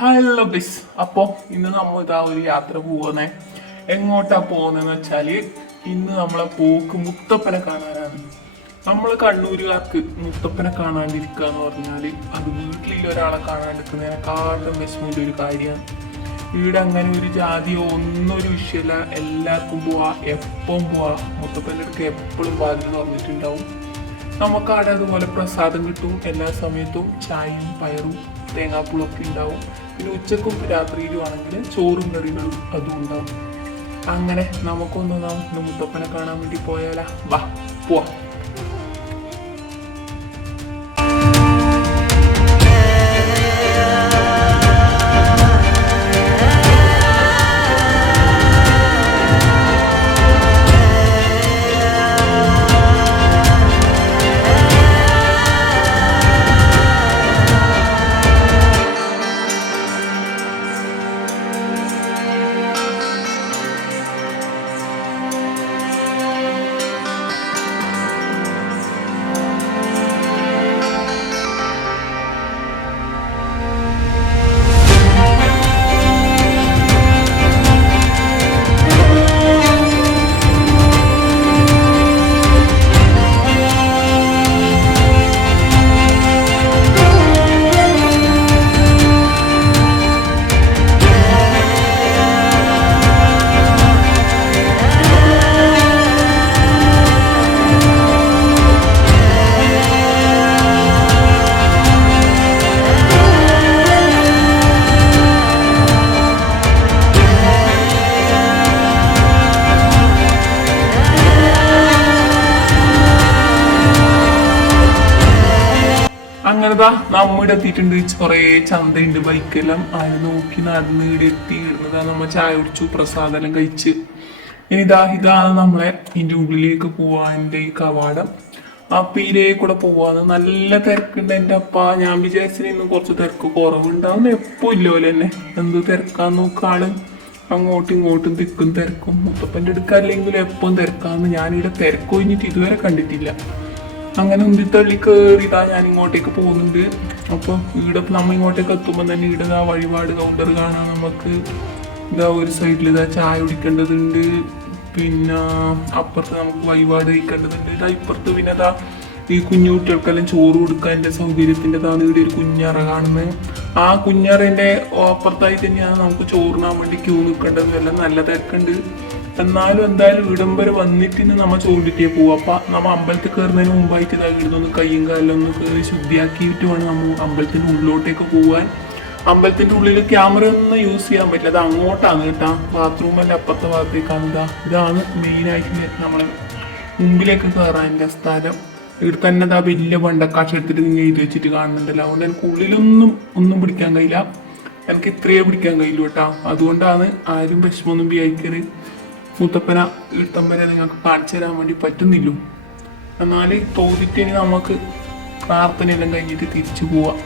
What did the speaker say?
Hello ബിസ്. അപ്പോൾ ഇന്ന് നമ്മൾ ഇതാ ഒരു യാത്ര പോകുന്നേ. എങ്ങോട്ടാ പോകുന്നതെന്ന് വെച്ചാൽ ഇന്ന് നമ്മളെ പോക്ക് മുത്തപ്പനെ കാണാനാണ്. നമ്മൾ കണ്ണൂരുകാർക്ക് മുത്തപ്പനെ കാണാണ്ടിരിക്കുക എന്ന് പറഞ്ഞാൽ അത് വീട്ടിലുള്ള ഒരാളെ കാണാണ്ടിരിക്കുന്നതിനെക്കാളും വിഷമമുള്ള ഒരു കാര്യമാണ്. ഇവിടെ അങ്ങനെ ഒരു ജാതിയോ ഒന്നും ഒരു വിഷയമല്ല, എല്ലാവർക്കും പോവാ, എപ്പം പോവാ. മുത്തപ്പൻ്റെ അടുക്ക് എപ്പോഴും വാതിൽ തുറന്നിട്ടുണ്ടാവും. നമുക്ക് അവിടെ അതുപോലെ പ്രസാദം കിട്ടും. എല്ലാ സമയത്തും ചായയും പയറും തേങ്ങാപ്പുളൊക്കെ ഉണ്ടാവും. പിന്നെ ഉച്ചക്കും രാത്രിയിലും ആണെങ്കിൽ ചോറും കറികളും അതും ഉണ്ടാവും. അങ്ങനെ നമുക്കൊന്ന് മുത്തപ്പനെ കാണാൻ വേണ്ടി പോയാലാ? വാ പോവാ. അങ്ങനെതാ നമ്മുടെ എത്തിയിട്ടുണ്ട്. കുറേ ചന്തയുണ്ട്, ബൈക്കെല്ലാം ആര് നോക്കി നടന്ന് ഇവിടെ എത്തി ഇടുന്നതാ. നമ്മ ചായ കുടിച്ചു, പ്രസാദം കഴിച്ച്. ഇനി ഇതാണ് നമ്മളെ ഇതിൻ്റെ ഉള്ളിലേക്ക് പോവാൻ്റെ ഈ കവാടം. ആ പീരയെ കൂടെ പോവാന്ന്. നല്ല തിരക്കുണ്ട് എൻ്റെ അപ്പ. ഞാൻ വിചാരിച്ചിന് ഇന്ന് കുറച്ച് തിരക്ക് കുറവുണ്ടാവും. എപ്പോ ഇല്ല പോലെ തന്നെ എന്ത് തിരക്കാന്ന് നോക്കാള് അങ്ങോട്ടും ഇങ്ങോട്ടും തിക്കും തിരക്കും. മുത്തപ്പൻ്റെ അടുക്കല്ലെങ്കിലും എപ്പോഴും തിരക്കാന്ന്. ഞാനിവിടെ തിരക്ക് കഴിഞ്ഞിട്ട് ഇതുവരെ കണ്ടിട്ടില്ല. അങ്ങനെ ഉന്തിത്തള്ളി കയറിതാ ഞാൻ ഇങ്ങോട്ടേക്ക് പോകുന്നുണ്ട്. അപ്പോൾ ഇവിടെ നമ്മൾ ഇങ്ങോട്ടേക്ക് എത്തുമ്പോൾ തന്നെ ഇവിടെ ഇതാ വഴിപാട് കൗണ്ടർ കാണാം നമുക്ക്. ഇതാ ഒരു സൈഡിൽ ഇതാ ചായ കുടിക്കേണ്ടതുണ്ട്. പിന്നെ അപ്പുറത്ത് നമുക്ക് വഴിപാട് കഴിക്കേണ്ടതുണ്ട്. ഇതാ ഇപ്പുറത്ത് പിന്നെ ഇതാ ഈ കുഞ്ഞു കുട്ടികൾക്കെല്ലാം ചോറ് കൊടുക്കാൻ്റെ സൗകര്യത്തിൻ്റെതാണ് ഇവിടെ ഒരു കുഞ്ഞറ കാണുന്നത്. ആ കുഞ്ഞറേൻ്റെ അപ്പുറത്തായി തന്നെയാണ് നമുക്ക് ചോറിനാൻ വേണ്ടി ക്യൂ നിൽക്കേണ്ടത്. എല്ലാം നല്ല തിരക്കുണ്ട്. എന്നാലും എന്തായാലും ഇവിടം വരെ വന്നിട്ട് നമ്മൾ ചോറിട്ടേ പോകും. അപ്പം നമ്മൾ അമ്പലത്തിൽ കയറുന്നതിന് മുമ്പായിട്ട് ഇവിടുന്ന് കയ്യും കാലിലും ഒന്ന് കയറി ശുദ്ധിയാക്കിയിട്ട് വേണം നമ്മൾ അമ്പലത്തിൻ്റെ ഉള്ളിലോട്ടേക്ക് പോകാൻ. അമ്പലത്തിൻ്റെ ഉള്ളിൽ ക്യാമറ ഒന്നും യൂസ് ചെയ്യാൻ പറ്റില്ല. അത് അങ്ങോട്ടാണ് കേട്ടാ. ബാത്റൂമല്ല അപ്പുറത്തെ ഭാഗത്തേക്കാണ്. ഇതാണ് മെയിനായിട്ട് നമ്മളെ മുമ്പിലേക്ക് കയറാൻ്റെ സ്ഥലം. ഇവിടെ തന്നെ വലിയ വണ്ടക്കാശ് എടുത്തിട്ട് നിങ്ങൾ എഴുതി വെച്ചിട്ട് കാണുന്നുണ്ടല്ലോ. അതുകൊണ്ട് എനിക്ക് ഒന്നും പിടിക്കാൻ കഴിയില്ല. എനിക്ക് ഇത്രയേ പിടിക്കാൻ കഴിയില്ല കേട്ടോ. അതുകൊണ്ടാണ് ആരും വിഷമമൊന്നും വിചാരിക്കരുത്. മുത്തപ്പന ഇഷ്ടംവരെ നിങ്ങൾക്ക് കാണിച്ചു തരാൻ വേണ്ടി പറ്റുന്നില്ലോ. എന്നാൽ തോന്നിട്ട് നമുക്ക് പ്രാർത്ഥനയെല്ലാം കഴിഞ്ഞിട്ട് തിരിച്ചു പോവാം.